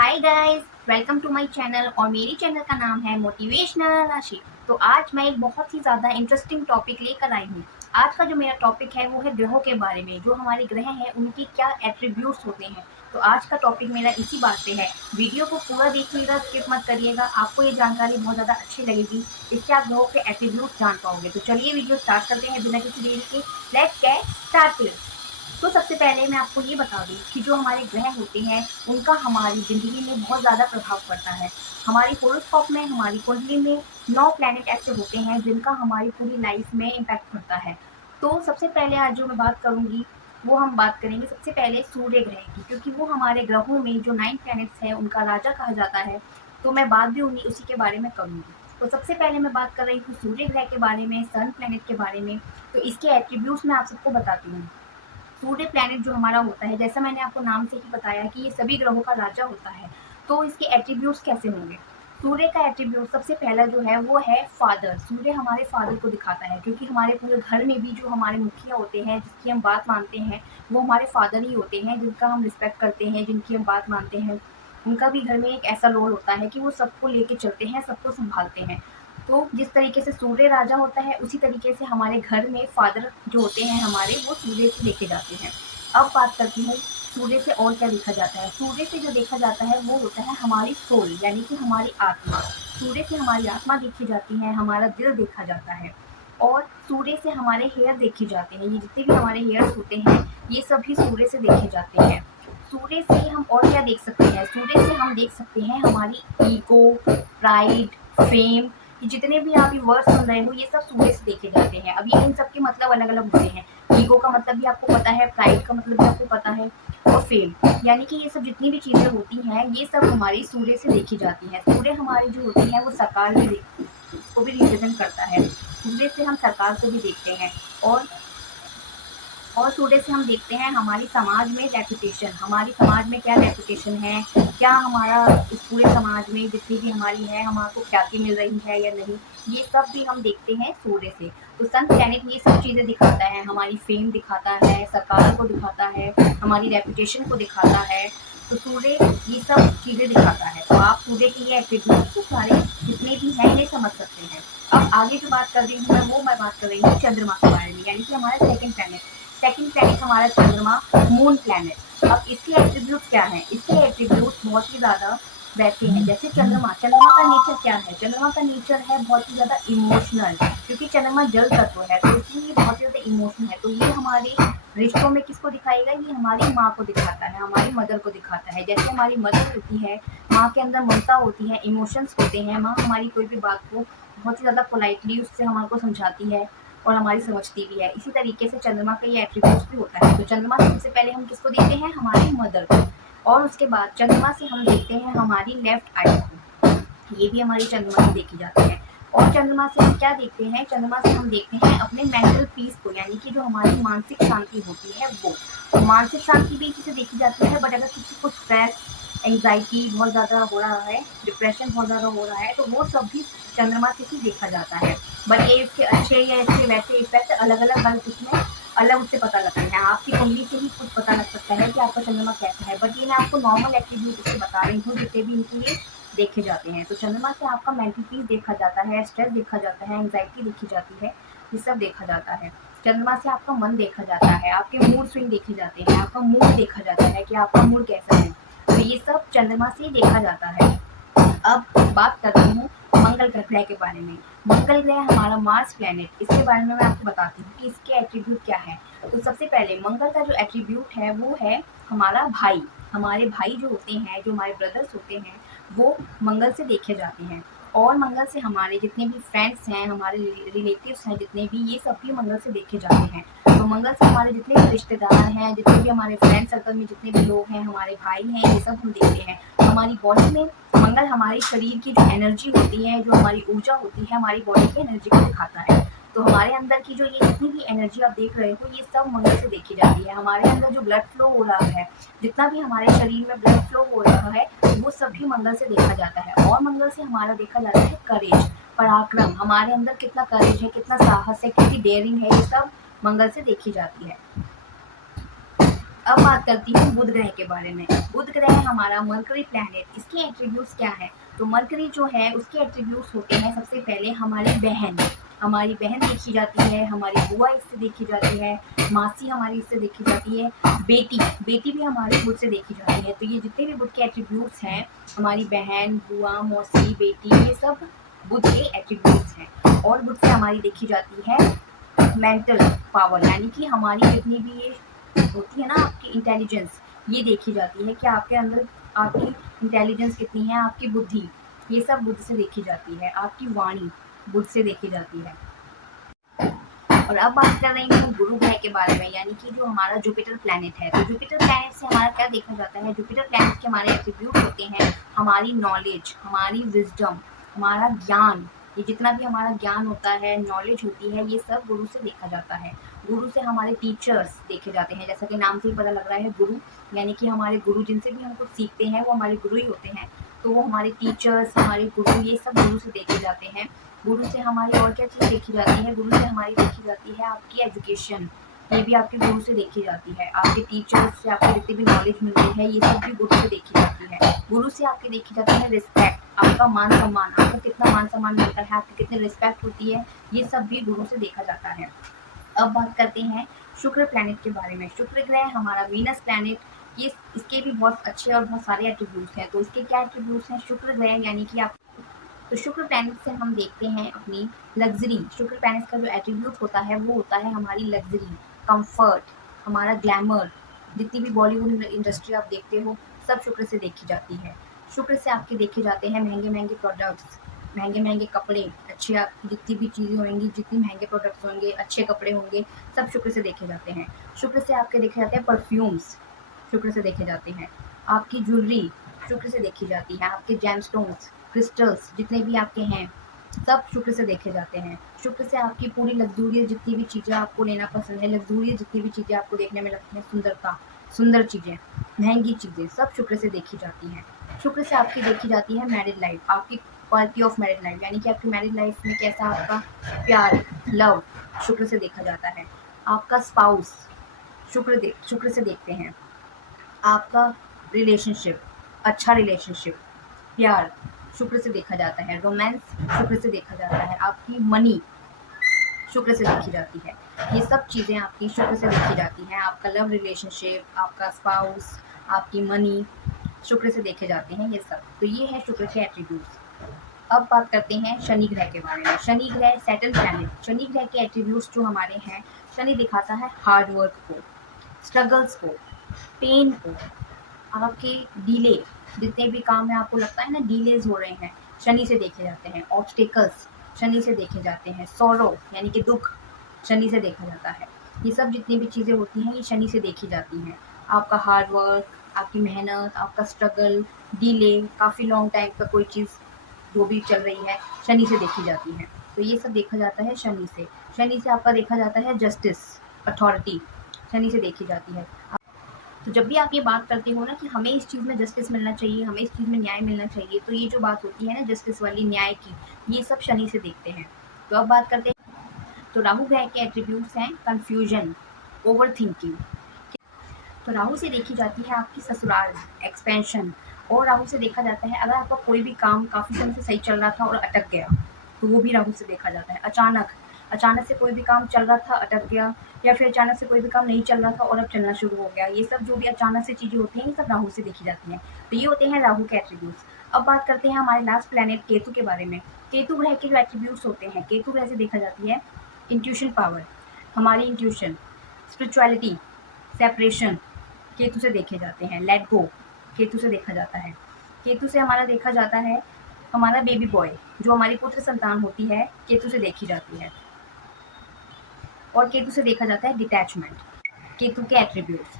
Hi guys, welcome to my channel. और मेरी channel का नाम है मोटिवेशनल राशि। तो आज मैं एक बहुत ही ज़्यादा इंटरेस्टिंग टॉपिक लेकर आई हूँ। आज का जो मेरा टॉपिक है वो है ग्रहों के बारे में। जो हमारे ग्रह हैं उनके क्या एट्रीब्यूट्स होते हैं। तो आज का टॉपिक मेरा इसी बात पे है। वीडियो को पूरा देखिएगा, स्किप मत करिएगा। आपको ये जानकारी बहुत ज़्यादा अच्छी लगेगी। इससे आप ग्रहों के एट्रीब्यूट जान पाओगे। तो चलिए वीडियो स्टार्ट करते हैं बिना किसी देरी के। Let's get started. तो सबसे पहले मैं आपको ये बता दूँ कि जो हमारे ग्रह होते हैं उनका हमारी ज़िंदगी में बहुत ज़्यादा प्रभाव पड़ता है। हमारी होरोस्कोप में, हमारी कुंडली में 9 प्लैनेट ऐसे होते हैं जिनका हमारी पूरी लाइफ में इम्पैक्ट पड़ता है। तो सबसे पहले आज जो मैं बात करूँगी वो हम बात करेंगे सबसे पहले सूर्य ग्रह की, क्योंकि वो हमारे ग्रहों में जो 9 प्लैनेट्स हैं उनका राजा कहा जाता है। तो मैं बात भी उन्हीं उसी के बारे में करूँगी। तो सबसे पहले मैं बात कर रही हूँ सूर्य ग्रह के बारे में, सन प्लैनेट के बारे में। तो इसके एट्रीब्यूट्स मैं आप सबको बताती हूँ। सूर्य प्लैनेट जो हमारा होता है, जैसा मैंने आपको नाम से ही बताया कि ये सभी ग्रहों का राजा होता है। तो इसके एट्रीब्यूट्स कैसे होंगे? सूर्य का एट्रीब्यूट सबसे पहला जो है वो है फादर। सूर्य हमारे फादर को दिखाता है, क्योंकि हमारे पूरे घर में भी जो हमारे मुखिया होते हैं, जिसकी हम बात मानते हैं, वो हमारे फादर ही होते हैं, जिनका हम रिस्पेक्ट करते हैं, जिनकी हम बात मानते हैं। उनका भी घर में एक ऐसा रोल होता है कि वो सबको लेके चलते हैं, सबको संभालते हैं। तो जिस तरीके से सूर्य राजा होता है, उसी तरीके से हमारे घर में फादर जो होते हैं हमारे, वो सूर्य से देखे जाते हैं। अब बात करती हूँ सूर्य से और क्या देखा जाता है। सूर्य से जो देखा जाता है वो होता है हमारी सोल, यानी कि हमारी आत्मा। सूर्य से हमारी आत्मा देखी जाती है, हमारा दिल देखा जाता है। और सूर्य से हमारे हेयर देखे जाते हैं। ये जितने भी हमारे हेयर्स होते हैं ये सभी सूर्य से देखे जाते हैं। सूर्य से हम और क्या देख सकते हैं? सूर्य से हम देख सकते हैं हमारी ईगो, प्राइड, फेम। ये जितने भी आप ये वर्ड सुन रहे हो ये सब सूर्य से देखे जाते हैं। अभी इन सब के मतलब अलग अलग होते हैं। ईगो का मतलब भी आपको पता है, प्राइड का मतलब भी आपको पता है, और फेम, यानी कि ये सब जितनी भी चीज़ें होती हैं ये सब हमारी सूर्य से देखी जाती हैं। सूर्य हमारी जो होती है वो सरकार भी उसको भी रिप्रेजेंट करता है। सूर्य से हम सरकार को भी देखते हैं। और सूर्य से हम देखते हैं हमारी समाज में रेपुटेशन। हमारी समाज में क्या रेपुटेशन है, क्या हमारा इस पूरे समाज में जितनी भी हमारी है, हमारे ख्याति मिल रही है या नहीं, ये सब भी हम देखते हैं सूर्य से। तो सन प्लैनेट ये सब चीज़ें दिखाता है। हमारी फेम दिखाता है, सरकार को दिखाता है, हमारी रेपुटेशन को दिखाता है। तो सूर्य ये सब चीज़ें दिखाता है। तो आप सूर्य के ये एट्रीब्यूट्स सारे जितने भी हैं ये समझ सकते हैं। अब आगे जो बात कर रही हूँ मैं बात कर रही हूँ चंद्रमा के बारे में, यानी कि हमारा सेकंड प्लैनेट हमारा चंद्रमा, मून प्लैनेट। अब इसके एट्रीब्यूट क्या हैं? इसके एट्रीब्यूट बहुत ही ज़्यादा वैसे हैं जैसे चंद्रमा का नेचर क्या है? चंद्रमा का नेचर है बहुत ही ज़्यादा इमोशनल, क्योंकि चंद्रमा जल तत्व है तो इसलिए ये बहुत ज़्यादा इमोशनल है। तो ये हमारे रिश्तों में किसको दिखाएगा? ये हमारी माँ को दिखाता है, हमारी मदर को दिखाता है। जैसे हमारी मदर होती है, माँ के अंदर ममता होती है, इमोशंस होते हैं। माँ हमारी कोई भी बात को बहुत ही ज़्यादा पोलाइटली उससे हमको समझाती है और हमारी समझती भी है। इसी तरीके से चंद्रमा का ये एट्रीब्यूट्स भी होता है। तो चंद्रमा से सबसे पहले हम किसको देखते हैं? हमारी मदर को। और उसके बाद चंद्रमा से हम देखते हैं हमारी लेफ्ट आई को। ये भी हमारी चंद्रमा से देखी जाती है। और चंद्रमा से हम क्या देखते हैं? चंद्रमा से हम देखते हैं अपने मेंटल पीस को, यानी कि जो हमारी मानसिक शांति होती है वो। तो मानसिक शांति भी इसी से देखी जाती है। बट अगर किसी को स्ट्रेस, एंग्जाइटी बहुत ज़्यादा हो रहा है, डिप्रेशन बहुत ज़्यादा हो रहा है, तो वो सब भी चंद्रमा से ही देखा जाता है। बट ये इसके अच्छे या इसके वैसे इफेक्ट अलग अलग हर किसमें अलग उससे पता लगता है। आपकी कुंडली से ही कुछ पता लग सकता है कि आपका चंद्रमा कैसा है। बट ये मैं आपको नॉर्मल एट्रीब्यूट इससे बता रही हूँ जितने भी इनके लिए देखे जाते हैं। तो चंद्रमा से आपका मेंटल पीस देखा जाता है, स्ट्रेस देखा जाता है, एंग्जाइटी देखी जाती है, ये सब देखा जाता है। चंद्रमा से आपका मन देखा जाता है, आपके मूड स्विंग देखे जाते हैं, आपका मूड देखा जाता है कि आपका मूड कैसा है। तो ये सब चंद्रमा से ही देखा जाता है। अब बात करती हूँ मंगल ग्रह के बारे में। मंगल ग्रह हमारा मार्स प्लैनेट, इसके बारे में मैं आपको बताती हूँ कि इसके एट्रीब्यूट क्या है। तो सबसे पहले मंगल का जो एट्रीब्यूट है वो है हमारा भाई। हमारे भाई जो होते हैं, जो हमारे ब्रदर्स होते हैं, वो मंगल से देखे जाते हैं। और मंगल से हमारे जितने भी फ्रेंड्स हैं, हमारे रिलेटिव्स हैं, जितने भी, ये सब भी मंगल से देखे जाते हैं। तो मंगल से हमारे जितने भी रिश्तेदार हैं, जितने भी हमारे फ्रेंड सर्कल में जितने भी लोग हैं, हमारे भाई हैं, ये सब हम देखते हैं। हमारी बॉडी में मंगल हमारे शरीर की जो एनर्जी होती है, जो हमारी ऊर्जा होती है, हमारी बॉडी की एनर्जी को दिखाता है। तो हमारे अंदर की जो ये जितनी भी एनर्जी आप देख रहे हो ये सब मंगल से देखी जाती है। हमारे अंदर जो ब्लड फ्लो हो रहा है, जितना भी हमारे शरीर में ब्लड फ्लो हो रहा है, वो सब भी मंगल से देखा जाता है। और मंगल से हमारा देखा जाता है करेज, पराक्रम। हमारे अंदर कितना करेज है, कितना साहस है, कितनी डेयरिंग है, ये सब मंगल से देखी जाती है। अब बात करती हूँ बुध ग्रह के बारे में। बुध ग्रह हमारा मरकरी प्लैनेट, इसके एट्रीब्यूट्स क्या है? तो मरकरी जो है उसके एट्रीब्यूट्स होते हैं, सबसे पहले हमारी बहन देखी जाती है, हमारी बुआ इससे देखी जाती है, मासी हमारी इससे देखी जाती है, बेटी भी हमारी बुध से देखी जाती है। तो ये जितने भी बुध के एट्रीब्यूट्स हैं, हमारी बहन, बुआ, मौसी, बेटी, ये सब बुध के एट्रीब्यूट्स हैं। और बुध से हमारी देखी जाती है मेंटल पावर, यानी कि हमारी जितनी भी ये होती है ना आपकी इंटेलिजेंस, ये देखी जाती है कि आपके अंदर आपकी इंटेलिजेंस कितनी है, आपकी बुद्धि, ये सब बुध से देखी जाती है। आपकी वाणी बुध से देखी जाती है। और अब बात कर रही हूँ गुरु ग्रह के बारे में, यानी कि जो हमारा जुपिटर प्लैनेट है। तो जुपिटर प्लैनेट से हमारा क्या देखा जाता है? जुपिटर प्लैनेट के हमारे एट्रीब्यूट होते हैं हमारी नॉलेज, हमारी विजडम, हमारा ज्ञान। ये जितना भी हमारा ज्ञान होता है, नॉलेज होती है, ये सब गुरु से देखा जाता है। गुरु से हमारे टीचर्स देखे जाते हैं, जैसा कि नाम से ही पता लग रहा है गुरु, यानी कि हमारे गुरु जिनसे भी हम कुछ सीखते हैं वो हमारे गुरु ही होते हैं। तो वो हमारे टीचर्स, हमारे गुरु, ये सब गुरु से देखे जाते हैं। गुरु से हमारी और क्या चीज़ देखी जाती है? गुरु से हमारी देखी जाती है आपकी एजुकेशन, ये भी आपके गुरु से देखी जाती है। आपके टीचर्स से आपको जितनी भी नॉलेज मिलती है, ये सब भी गुरु से देखी जाती है। गुरु से आपकी देखी जाती है रिस्पेक्ट, आपका मान सम्मान, आपको कितना मान सम्मान मिलता है, आपकी कितनी रिस्पेक्ट होती है, ये सब भी गुरु से देखा जाता है। अब बात करते हैं शुक्र प्लैनेट के बारे में। शुक्र ग्रह हमारा वीनस प्लैनेट, ये इसके भी बहुत अच्छे और बहुत सारे एट्रीब्यूट्स हैं। तो इसके क्या एट्रीब्यूट्स हैं? शुक्र ग्रह यानी कि आप, तो शुक्र प्लैनेट से हम देखते हैं अपनी लग्जरी। शुक्र प्लैनेट का जो एट्रीब्यूट होता है वो होता है हमारी लग्जरी, कंफर्ट, हमारा ग्लैमर। जितनी भी बॉलीवुड इंडस्ट्री आप देखते हो, सब शुक्र से देखी जाती है। शुक्र से आपके देखे जाते हैं महंगे महंगे प्रोडक्ट्स, महंगे महंगे कपड़े, अच्छे आपकी जितनी भी चीज़ें होंगी, जितनी महंगे प्रोडक्ट्स होंगे, अच्छे कपड़े होंगे, सब शुक्र से देखे जाते हैं। शुक्र से आपके देखे जाते हैं परफ्यूम्स, शुक्र से देखे जाते हैं। आपकी ज्वेलरी शुक्र से देखी जाती है। आपके जेमस्टोन्स, क्रिस्टल्स जितने भी आपके हैं, सब शुक्र से देखे जाते हैं। शुक्र से आपकी पूरी लग्जूरियस जितनी भी चीज़ें आपको लेना पसंद है, लग्जूरियस जितनी भी चीज़ें आपको देखने में लगती हैं, सुंदरता, सुंदर चीज़ें, महंगी चीज़ें, सब शुक्र से देखी जाती हैं। शुक्र से आपकी देखी जाती है मैरिड लाइफ, आपकी क्वालिटी ऑफ मैरिड लाइफ, यानी कि आपकी मैरिड लाइफ में कैसा आपका प्यार, लव, शुक्र से देखा जाता है। आपका स्पाउस शुक्र से देखते हैं। आपका रिलेशनशिप, अच्छा रिलेशनशिप, प्यार, शुक्र से देखा जाता है। रोमांस शुक्र से देखा जाता है। आपकी मनी शुक्र से देखी जाती है। ये सब चीज़ें आपकी शुक्र से देखी जाती हैं। आपका लव रिलेशनशिप, आपका स्पाउस, आपकी मनी, शुक्र से देखे जाते हैं ये सब। तो ये है शुक्र के एट्रीब्यूट्स। अब बात करते हैं शनि ग्रह के बारे में। शनि ग्रह सैटर्न प्लैनेट। शनि ग्रह के एट्रीब्यूट्स जो हमारे हैं, शनि दिखाता है हार्ड वर्क को, स्ट्रगल्स को, पेन को, आपके डिले, जितने भी काम में आपको लगता है ना डिलेज हो रहे हैं, शनि से देखे जाते हैं। ऑब्स्टेकल्स शनि से देखे जाते हैं। सॉरो यानी कि दुख, शनि से देखा जाता है। ये सब जितनी भी चीज़ें होती हैं, ये शनि से देखी जाती हैं। आपका हार्ड वर्क, आपकी मेहनत, आपका स्ट्रगल, डिले, काफ़ी लॉन्ग टाइम का कोई चीज़ जो भी चल रही है, शनि से देखी जाती है। तो ये सब देखा जाता है शनि से। शनि से आपका देखा जाता है जस्टिस, अथॉरिटी, शनि से देखी जाती है। तो जब भी आप ये बात करते हो ना कि हमें इस चीज़ में जस्टिस मिलना चाहिए, हमें इस चीज़ में न्याय मिलना चाहिए, तो ये जो बात होती है ना जस्टिस वाली, न्याय की, ये सब शनि से देखते हैं। तो अब बात करते हैं, तो राहु ग्रह के एट्रीब्यूट्स हैं कन्फ्यूजन, ओवर थिंकिंग। तो राहु से देखी जाती है आपकी ससुराल, एक्सपेंशन। और राहु से देखा जाता है अगर आपका कोई भी काम काफ़ी समय से सही चल रहा था और अटक गया, तो वो भी राहु से देखा जाता है। अचानक से कोई भी काम चल रहा था, अटक गया, या फिर अचानक से कोई भी काम नहीं चल रहा था और अब चलना शुरू हो गया, ये सब जो भी अचानक से चीज़ें होती हैं, ये सब राहु से देखी जाती हैं। तो ये होते हैं राहु के एट्रीब्यूट्स। अब बात करते हैं हमारे लास्ट प्लैनेट केतु के बारे में। केतु ग्रह के जो एट्रीब्यूट्स होते हैं, केतु ग्रह से देखा जाती है इंट्यूशन पावर, हमारी इंट्यूशन, स्पिरिचुअलिटी, सेपरेशन, केतु से देखे जाते हैं। लेट गो, केतु से देखा जाता है। केतु से हमारा देखा जाता है हमारा बेबी बॉय, जो हमारी पुत्र संतान होती है, केतु से देखी जाती है। और केतु से देखा जाता है डिटैचमेंट, केतु के एट्रीब्यूट्स।